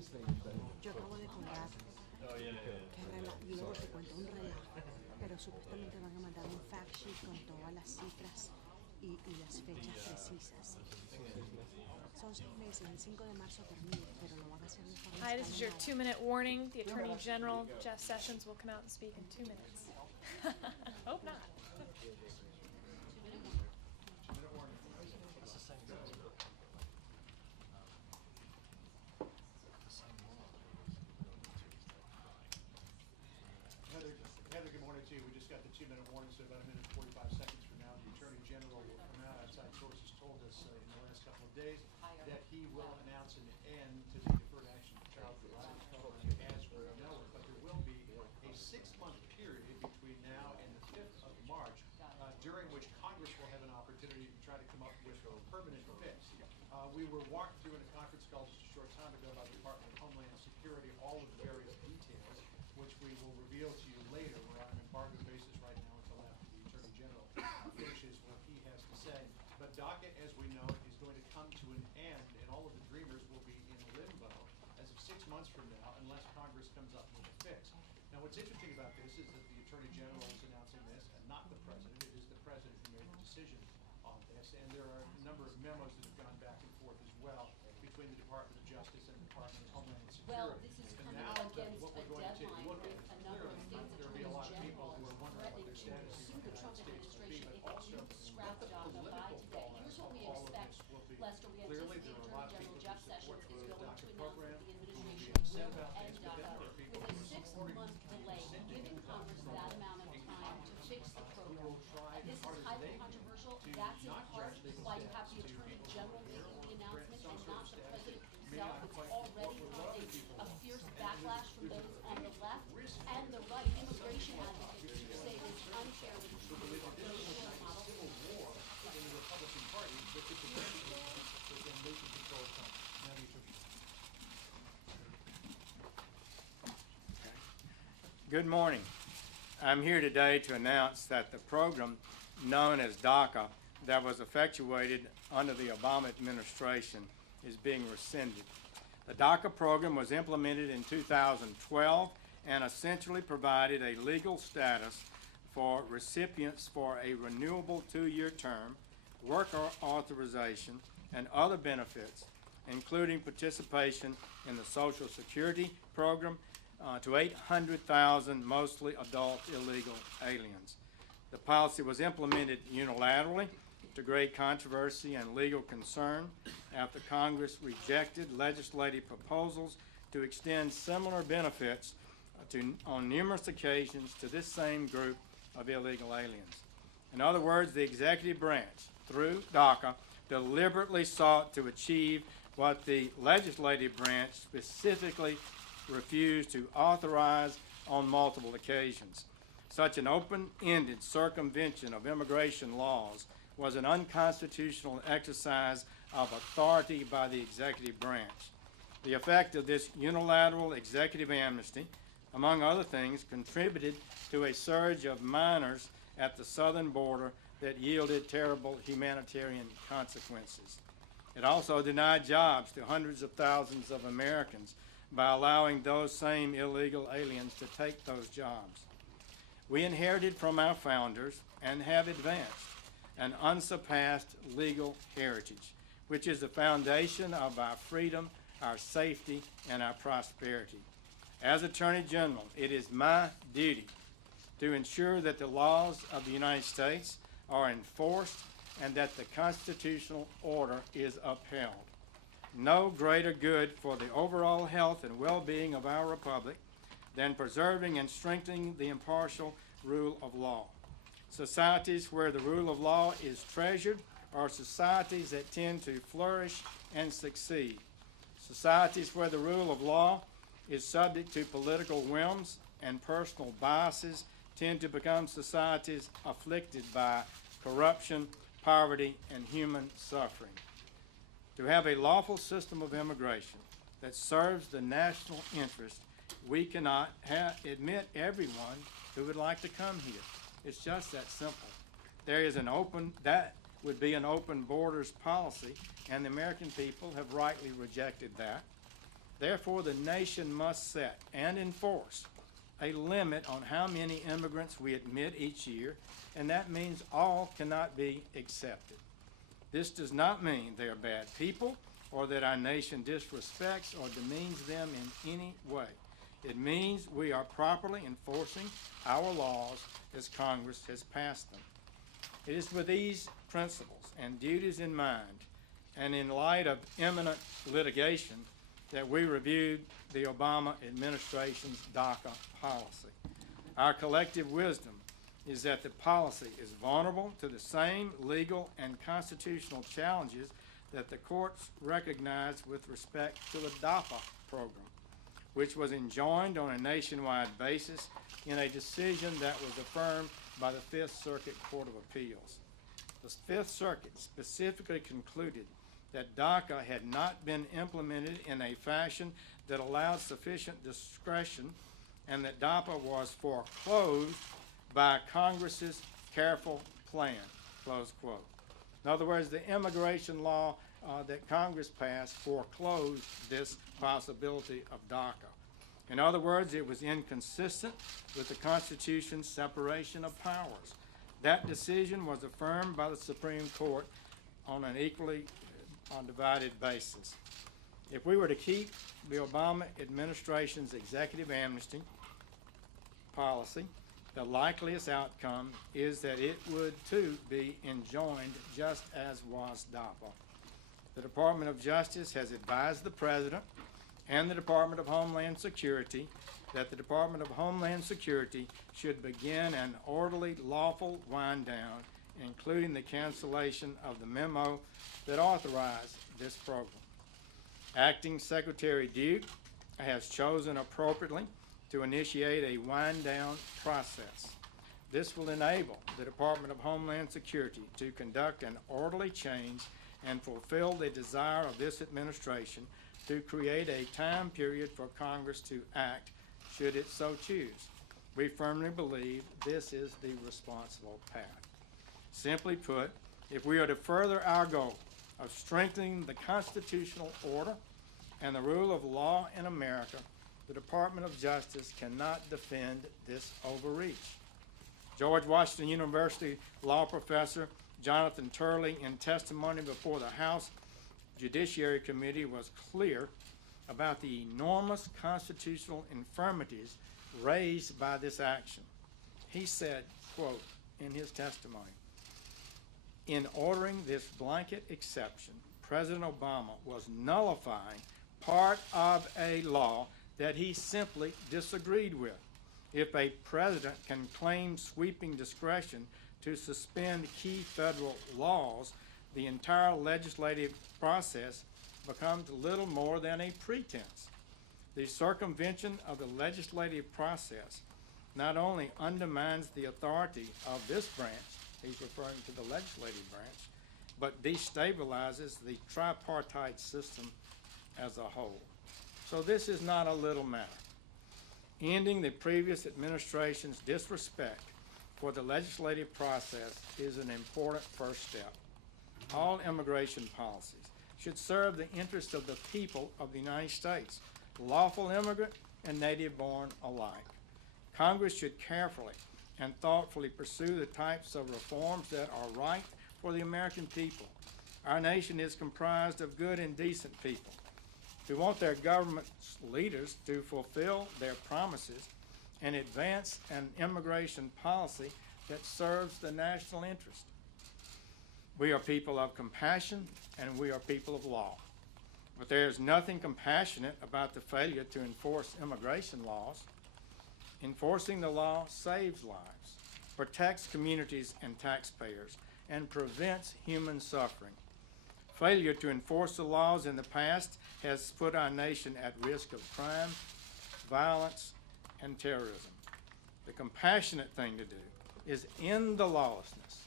Yo acabo de colgar que digo porque cuento un relajo, pero supuestamente van a mandar un fact sheet con todas las cifras y las fechas precisas. Son 6 meses, el 5 de marzo termina, pero lo van a hacer de forma Hi, this is your escalonada. 2-minute warning. The Attorney General, Jeff Sessions, will come out and speak in 2 minutes. Hope not. Heather, good morning to you. We just got the 2-minute warning, so about a minute and 45 seconds from now, the Attorney General will come out. Outside sources told us in the last couple of days that he will announce an end to the Deferred Action for Child Protection Program as we know it. But there will be a 6-month period between now and the 5th of March, during which Congress will have an opportunity to try to come up with a permanent fix. We were walked through in a conference call just a short time ago by the Department of Homeland Security all of the various details, which we will reveal to you later. We're on an embargo basis right now until after the Attorney General finishes what he has to say. But Daca, as we know, is going to come to an end, and all of the dreamers will be in limbo as of 6 months from now, unless Congress comes up with a fix. Now, what's interesting about this is that the Attorney General is announcing this, and not the President. It is the President who made the decision on this, and there are a number of memos that have gone back and forth as well between the Department of Justice and the Department of Homeland Security. Well, this is And coming now up against what a we're going to take a deadline look with at a number of clearly, states' there'll be a lot of attorneys people who general are wondering what their threatening status to in sue the the Trump United States will be, administration but if also you scrap what the DACA by political today. fallout Here's what we of all of expect, this will be. Lester. We Clearly, anticipate there are a lot Attorney of General people Jeff who support Sessions is the going DACA to program, announce that the who will be administration upset will about end this, but then DACA. there are people With who a are supporting 6-month delay, giving Congress that amount of time to fix the program. This is highly controversial. That's in part why you have the Attorney General making the announcement and not the President himself. It's already causing a fierce backlash from those on the left and the right, immigration advocates who say this unfairly treats the racial model. in the Republican Party that could potentially within losing control of Congress. Now the Attorney General. Good morning. I'm here today to announce that the program known as DACA that was effectuated under the Obama administration is being rescinded. The DACA program was implemented in 2012 and essentially provided a legal status for recipients for a renewable 2-year term, work authorization, and other benefits, including participation in the Social Security program to 800,000 mostly adult illegal aliens. The policy was implemented unilaterally to great controversy and legal concern after Congress rejected legislative proposals to extend similar benefits on numerous occasions to this same group of illegal aliens. In other words, the executive branch, through DACA, deliberately sought to achieve what the legislative branch specifically refused to authorize on multiple occasions. Such an open-ended circumvention of immigration laws was an unconstitutional exercise of authority by the executive branch. The effect of this unilateral executive amnesty, among other things, contributed to a surge of minors at the southern border that yielded terrible humanitarian consequences. It also denied jobs to hundreds of thousands of Americans by allowing those same illegal aliens to take those jobs. We inherited from our founders and have advanced an unsurpassed legal heritage, which is the foundation of our freedom, our safety, and our prosperity. As Attorney General, it is my duty to ensure that the laws of the United States are enforced and that the constitutional order is upheld. No greater good for the overall health and well-being of our republic than preserving and strengthening the impartial rule of law. Societies where the rule of law is treasured are societies that tend to flourish and succeed. Societies where the rule of law is subject to political whims and personal biases tend to become societies afflicted by corruption, poverty, and human suffering. To have a lawful system of immigration that serves the national interest, we cannot admit everyone who would like to come here. It's just that simple. That would be an open borders policy, and the American people have rightly rejected that. Therefore, the nation must set and enforce a limit on how many immigrants we admit each year, and that means all cannot be accepted. This does not mean they are bad people or that our nation disrespects or demeans them in any way. It means we are properly enforcing our laws as Congress has passed them. It is with these principles and duties in mind, and in light of imminent litigation, that we reviewed the Obama administration's DACA policy. Our collective wisdom is that the policy is vulnerable to the same legal and constitutional challenges that the courts recognized with respect to the DAPA program, which was enjoined on a nationwide basis in a decision that was affirmed by the Fifth Circuit Court of Appeals. The Fifth Circuit specifically concluded that DACA had not been implemented in a fashion that allowed sufficient discretion and that DAPA was foreclosed by Congress's careful plan, close quote. In other words, the immigration law that Congress passed foreclosed this possibility of DACA. In other words, it was inconsistent with the Constitution's separation of powers. That decision was affirmed by the Supreme Court on an equally undivided basis. If we were to keep the Obama administration's executive amnesty policy, the likeliest outcome is that it would too be enjoined just as was DAPA. The Department of Justice has advised the President and the Department of Homeland Security that the Department of Homeland Security should begin an orderly, lawful wind down, including the cancellation of the memo that authorized this program. Acting Secretary Duke has chosen appropriately to initiate a wind down process. This will enable the Department of Homeland Security to conduct an orderly change and fulfill the desire of this administration to create a time period for Congress to act should it so choose. We firmly believe this is the responsible path. Simply put, if we are to further our goal of strengthening the constitutional order and the rule of law in America, the Department of Justice cannot defend this overreach. George Washington University law professor Jonathan Turley, in testimony before the House Judiciary Committee, was clear about the enormous constitutional infirmities raised by this action. He said, quote, in his testimony, "In ordering this blanket exception, President Obama was nullifying part of a law that he simply disagreed with. If a president can claim sweeping discretion to suspend key federal laws, the entire legislative process becomes little more than a pretense. The circumvention of the legislative process not only undermines the authority of this branch," he's referring to the legislative branch, "but destabilizes the tripartite system as a whole." So this is not a little matter. Ending the previous administration's disrespect for the legislative process is an important first step. All immigration policies should serve the interests of the people of the United States, lawful immigrant and native-born alike. Congress should carefully and thoughtfully pursue the types of reforms that are right for the American people. Our nation is comprised of good and decent people who want their government's leaders to fulfill their promises and advance an immigration policy that serves the national interest. We are people of compassion and we are people of law. But there is nothing compassionate about the failure to enforce immigration laws. Enforcing the law saves lives, protects communities and taxpayers, and prevents human suffering. Failure to enforce the laws in the past has put our nation at risk of crime, violence, and terrorism. The compassionate thing to do is end the lawlessness,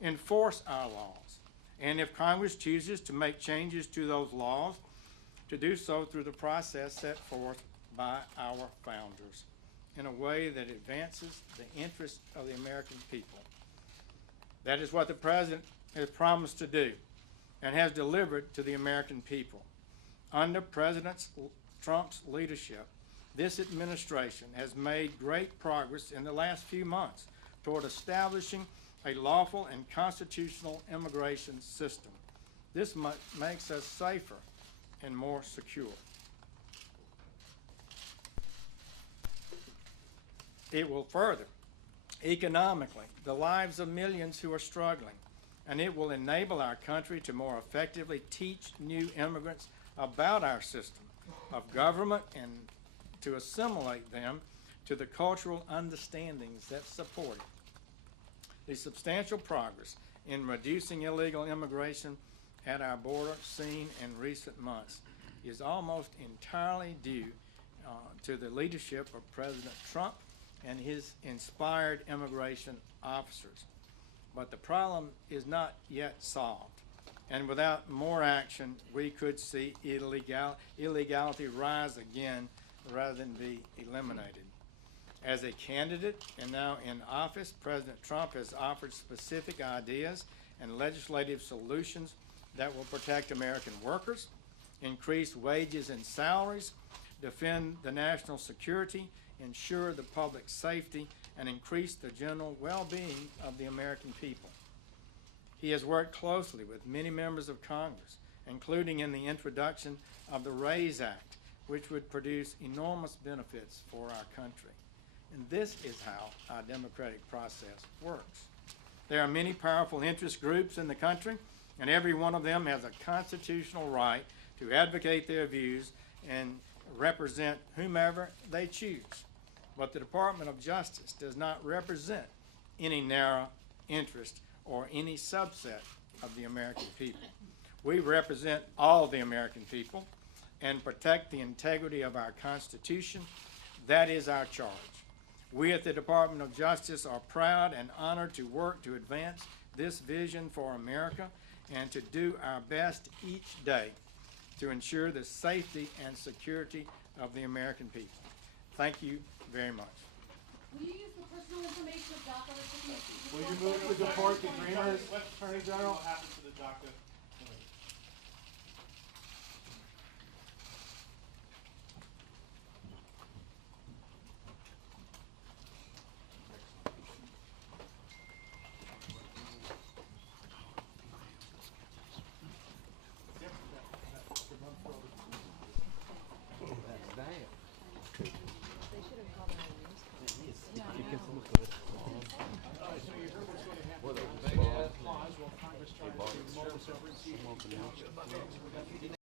enforce our laws, and if Congress chooses to make changes to those laws, to do so through the process set forth by our founders in a way that advances the interests of the American people. That is what the President has promised to do and has delivered to the American people. Under President Trump's leadership, this administration has made great progress in the last few months toward establishing a lawful and constitutional immigration system. This makes us safer and more secure. It will further, economically, the lives of millions who are struggling, and it will enable our country to more effectively teach new immigrants about our system of government and to assimilate them to the cultural understandings that support it. The substantial progress in reducing illegal immigration at our border seen in recent months is almost entirely due to the leadership of President Trump and his inspired immigration officers. But the problem is not yet solved, and without more action, we could see illegality rise again rather than be eliminated. As a candidate and now in office, President Trump has offered specific ideas and legislative solutions that will protect American workers, increase wages and salaries, defend the national security, ensure the public safety, and increase the general well-being of the American people. He has worked closely with many members of Congress, including in the introduction of the RAISE Act, which would produce enormous benefits for our country. And this is how our democratic process works. There are many powerful interest groups in the country, and every one of them has a constitutional right to advocate their views and represent whomever they choose. But the Department of Justice does not represent any narrow interest or any subset of the American people. We represent all the American people and protect the integrity of our Constitution. That is our charge. We at the Department of Justice are proud and honored to work to advance this vision for America and to do our best each day to ensure the safety and security of the American people. Thank you very much. Will you use the personal information of DACA recipients? Will you move to deport the Dreamers, Attorney General? What happened to the DACA? Congress trying to mull this over and see if